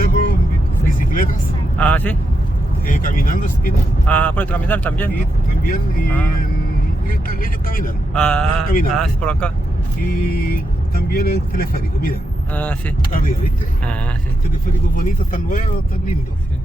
cerro, bicicletas, Ah, sí. eh, caminando quieren. Ah, ¿puedes caminar también? Y también, y, Ah. en- y tam- ellos caminan. Ah, caminando. ah, sí, por acá. Y también en teleférico, mira, Ah, sí. arriba, ¿viste? Ah, sí. Teleférico bonito, tan nuevo, tan lindo. sí.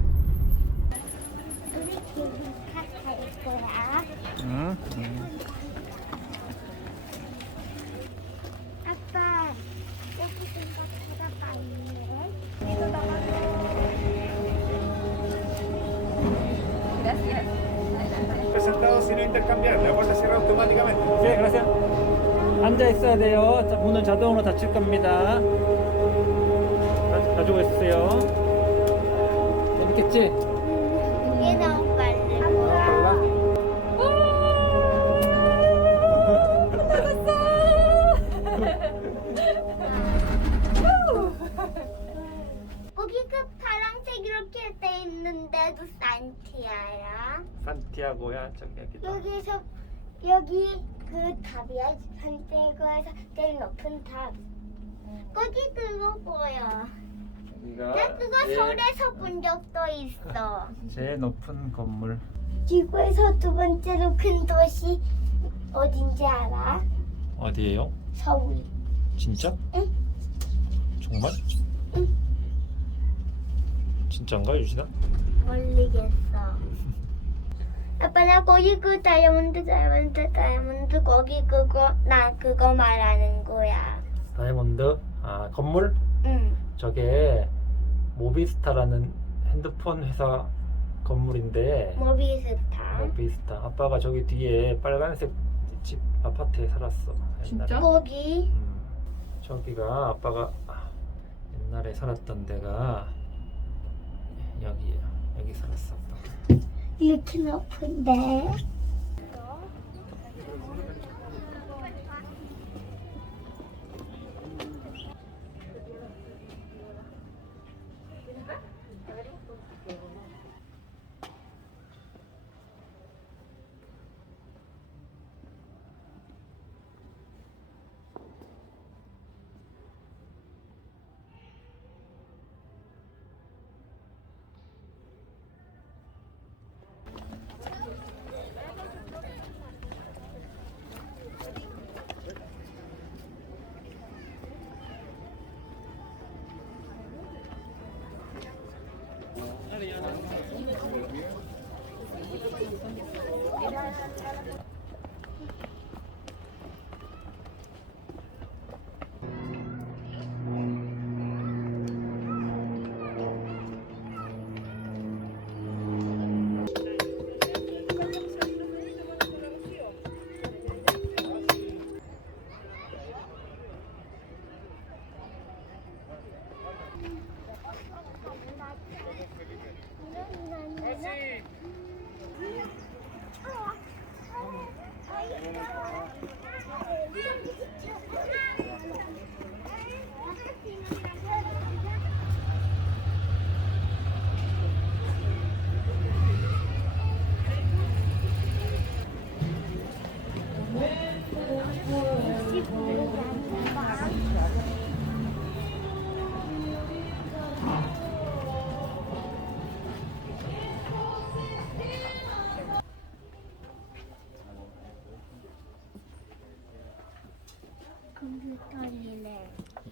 Sino intercambiar. La puerta cierra automáticamente. 네, gracias. 앉아 있어야 돼요. 자, 문은 자동으로 닫힐 겁니다. 가- 가지고 있으세요. 재밌겠지? 이게 너무 이렇게 돼 있는데도 산티아야. 산티아고야, 여기다. 여기서 여기 그 탑이야. 산티아고에서 제일 높은 탑. 거기 그거 보여. 여기가 나 그거 제일- 서울에서 본 적도 있어. 제일 높은 건물. 지구에서 두 번째로 큰 도시 어딘지 알아? 어디예요? 서울. 진짜? 응. 정말? 응. 진짜인가 유진아? 모르겠어. 아빠 나 거기 그 다이아몬드 다이아몬드 다이아몬드 거기 그거 나 그거 말하는 거야. 다이아몬드 아 건물 응. 저게 모비스타라는 핸드폰 회사 건물인데 모비스타. 모비스타 아빠가 저기 뒤에 빨간색 집 아파트에 살았어 진짜? 거기 음, 저기가 아빠가 옛날에 살았던 데가 여기에요 여기 아빠. 이렇게 높은데.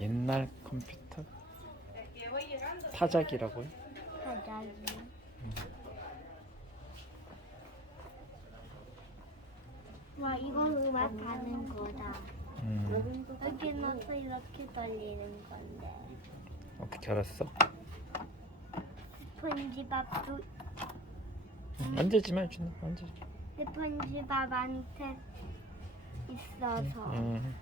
옛날 컴퓨터 타작이라고요? 바닥이. 와 이거 음악 하는 거다. 음, 여기 넣어서 이렇게 돌리는 건데. 어떻게 알았어? 스펀지밥도 만지지 마 유진아 만지지 스펀지밥한테 있어서. 음.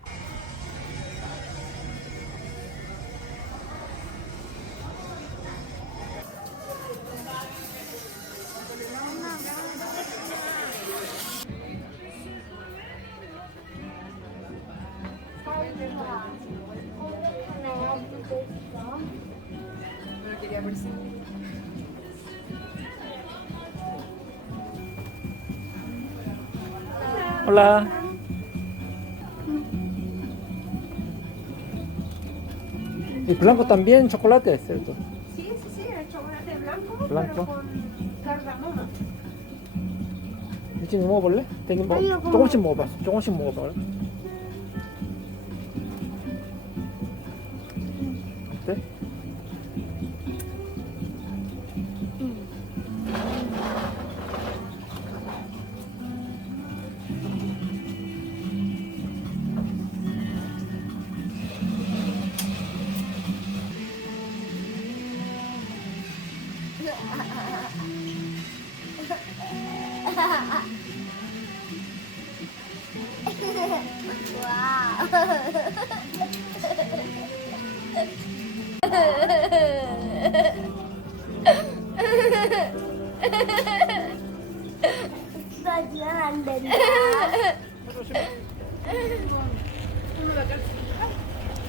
Hola. Y blanco también, chocolate, ¿cierto? Sí, sí, 블랑co. 유진이 먹어볼래? 대니 뭐 아니요, 그거- 조금씩 먹어봐. 조금씩 먹어봐.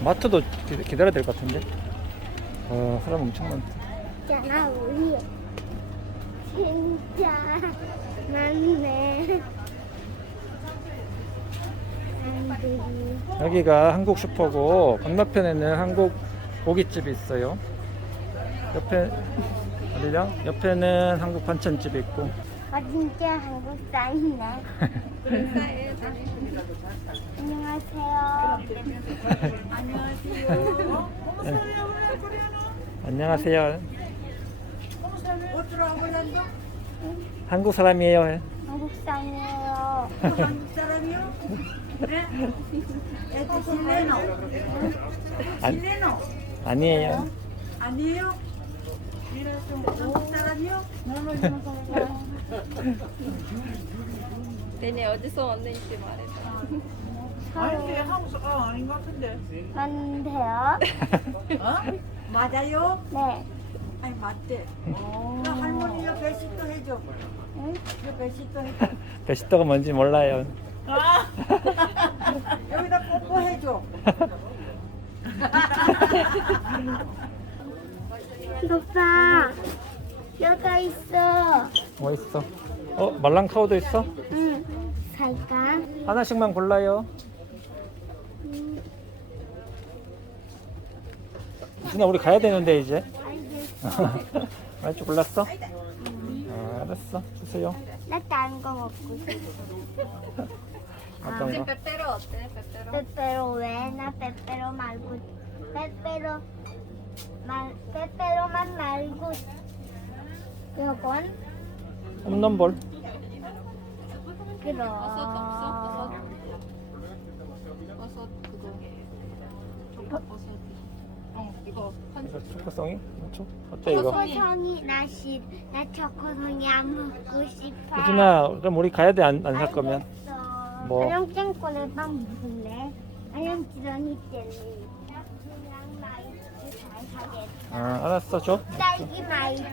마트도 기, 기다려야 될 것 같은데. 어, 사람 엄청 많다. 있잖아 우리 진짜 많네. 여기가 한국 슈퍼고 건너편에는 한국 고깃집이 있어요. 옆에 어디냐? 옆에는 한국 반찬집 이 있고. 아 진짜 한국 사이네. 안녕하세요. 안녕하세요. 한국 사람이에요. 한국 사이네요. Este chileno, 아니, chileno, 아니에요. anillo. Mira, ¿dónde está el anillo? 내내 어디서 왔는지 말해줘. 아닌데 한국 아 아닌 것 같은데. 맞는데요? 어? 맞아요? 네. 아니 맞대. 나 할머니 여 배식도 해줘. 응? 여 배식도 해줘. 베시터가 뭔지 몰라요. 아 여기다 뽀뽀해줘. 오빠 여기 있어. 뭐 있어? 어, 말랑카우도 있어? 응. 살까? 하나씩만 골라요. 준아 우리 가야 되는데 이제. 알겠어. 알지 골랐어? 아, 알았어. 주세요. 나 다른 거 먹고 싶어. 어떤 거? 빼빼로 어때? 빼빼로? 빼빼로 왜? 나 빼빼로 말고 빼빼로 말 빼빼로만 말고 이건 홈런볼. 그럼 버섯 없어? 버섯. 버섯 그거. 초코버섯. 어 이거 한 이거 초코송이? 뭐죠? 어때 이거? 초코송이 나시 나 초코송이 안 먹고 싶어. 유진아, 그럼 우리 가야 돼안 안 살 거면? 알겠어. 뭐? 안녕 짱꼬를 빵 먹을래? 안녕 지렁이 젤리. 마이스 잘 사겠다. 아, 알았어 줘. 딸기 마이스.